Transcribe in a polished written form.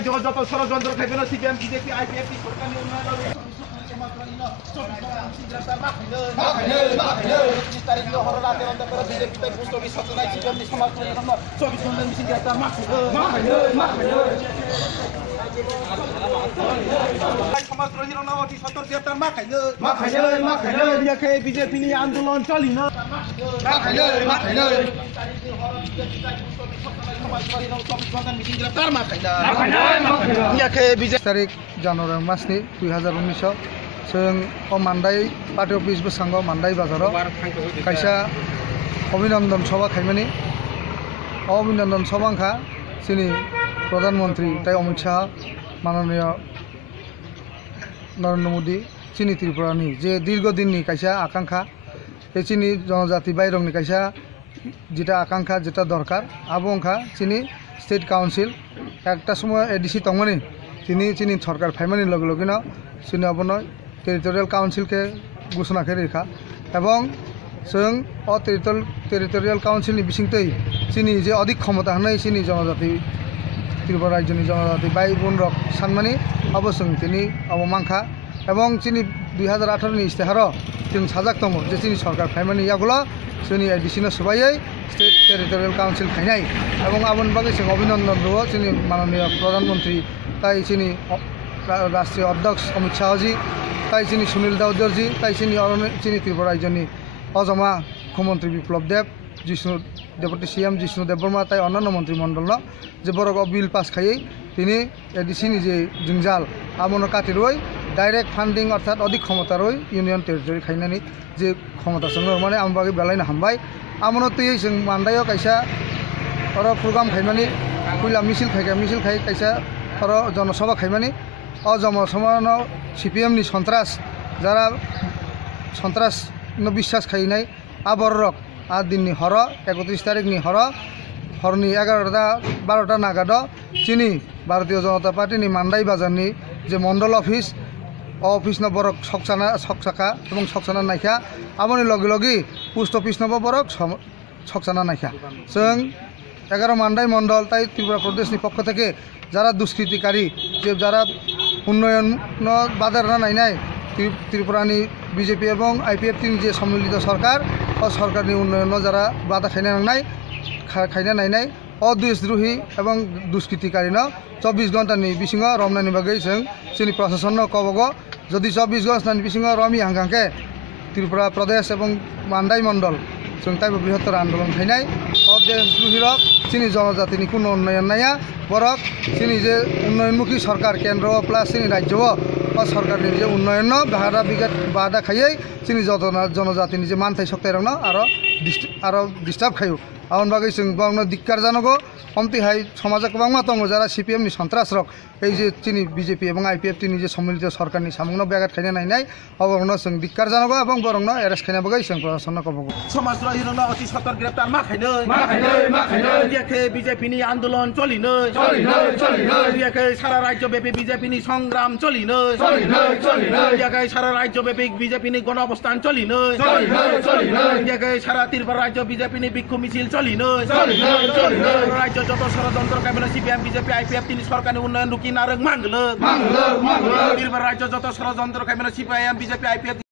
রাজ্য যত ষড়যন্ত্র খাইবে না সিপিএম বিজেপি আইপিএফ সরকারি উন্নয়ন বিজেপি নিয়ে আন্দোলন চলি না तारिख जानुवारि मासनि 2019 जों मान्दाय पार्टी अफिस बसांग मान्दाय बाजाराव खायसा अभिनन्दन सभा खायमानि अभिनन्दन सभांखा जोंनि प्रधानमन्त्री ताय अमित शाह माननीय नरेन्द्र मोदी जोंनि त्रिपुरानि जे दीर्घदिननि खायसा आकांक्षा बे जोंनि जनजाति बायरंनि खायसा जेटा आकांक्षा जेटा दरकार आबंखा जोंनि स्टेट काउन्सिल একটা সময় এডিসি তংমানি তিনি চিনি সরকার ফাইমানি লগে লগে না চিনি আপন টেরিটোরিয়াল কাউন্সিলকে ঘোষণা করে রেখা এবং जों টেরিটোরিয়াল কাউন্সিলनि बिसिंतै চিনি যে অধিক ক্ষমতা হনাय চিনি জনজাতি ত্রিপুরা রাজ্যनि জনজাতি বাই বোন রক সানমানি অবসং তিনি অবমাংখা এবং চিনি 2018 नि इस्तेहार जों साजाक दङ जे चिनि सरकार फाइमानि यागुला जोंनि एडिसिनो सबायै स्टेट टेरिटोरियल काउन्सिल खायनाय এবং आबन बागै जों अभिनन्दन दङ जोंनि माननीय प्रधानमन्त्री ताई जोंनि राष्ट्रीय अध्यक्ष अमित शाह जी ताई जोंनि सुनील दाउदर जी ताई जोंनि त्रिपुरा राज्यनि अजमा मुख्यमन्त्री बिप्लब देब जिष्णु डेपुटी सीएम जिष्णु देबबर्मा ताई अन्यान्य मन्त्रिमण्डल जे बरग बिल पास खायै তিনি एडिसिनि जे जोंजाल आबन काटिरय डाइरेक्ट फान्डिंग अर्थात अधिक क्षमता रय यूनियन टेरिटोरी खायनानि जे क्षमता संग माने आम बागै बेलायनो हामबाय आमनो तै जों मान्दायाव कायसा और प्रोग्राम खायमानि कुइला मिसिल खाय कायसा और जनसभा खायमानि अ जनसभानो सीपीएम नि सन्त्रास जारा सन्त्रास न विश्वास खायनाय आबररक आ दिननि हर 31 तारिखनि हरनि 11टा 12टा नागाद चिनी भारतीय जनता पार्टी मान्दाय बाजारनि जे मंडल अफिस बरक सकसाखा और सकसाना नायखा आबनि लगे लगे पोस्ट अफिस बरक सकसाना नायखा जों 11 मान्दाय मंडल ताई त्रिपुरा प्रदेशनि पक्ष থেকে যারা দুষ্কৃতিকারী যে যারা উন্নয়ন বাধার নাইনাय त्रिपुरानि बीजेपी और आईपीएफ जे सम्मिलित सरकार और सरकारनि उन्नयन जरा बाधा खायना नायनाय अदेशद्रोही और दुष्कृतिकारी 24 घंटानि बिसिङ रमनानि बागै जोंनि प्रशासन कबग जदि 24 घंटानि बिसिङ रमी हांगांके त्रिपुरा प्रदेश और मान्दाय मंडल जों ताइबो बृहत्तर आंदोलन खायनाय अदेशद्रोही चिनी जनजातिनि कोनो उन्नयन नाया बरक चिनी जे उन्नयनमुखी सरकार केन्द्र प्लस चिनी राज्य और सरकारनि जे उन्नयन बाधा खायै चिनी जनजातिनि जे मानथाय सक्तायरन आरो डिस्टार्ब खायो आउन बागै जों बावनो दिक्कार जानांगौ हमतिहाय समाज गोबां दङ जारा सीपीएम नि सन्त्रास रक এই যে চিনি বিজেপি এবং আইপিএফ তিনি যে সম্মিলিত সরকারनि সামগ্ন ব্যাঘাত খাইনা नायनाय अबरनो जों दिक्कार जानांगौ এবং बरंनो एरेस्ट खायना बागै जों प्रशासन कबगौ समाजद्रोहीनो अति सत्तर ग्रेप्तार मा खायनो याखे बीजेपी नि आन्दोलन चलिनो याखे सारा राज्य व्यापी बीजेपी नि संग्राम चलिनो याखे सारा राज्य व्यापी बीजेपी नि गण अवस्थान चलिनो याखे सारा त्रिपुरा राज्य बीजेपी नि बिक्षोभ मिছিল चलिनो राज्य যত ষড়যন্ত্র কাবেলা সিপিএম বিজেপি আইপিএফ তিনি সরকারি উন্নয়ন রুকি নারক মাংলো त्रिपुरा राज्य যত ষড়যন্ত্র কাবেলা সিপিএম বিজেপি আইপিএফ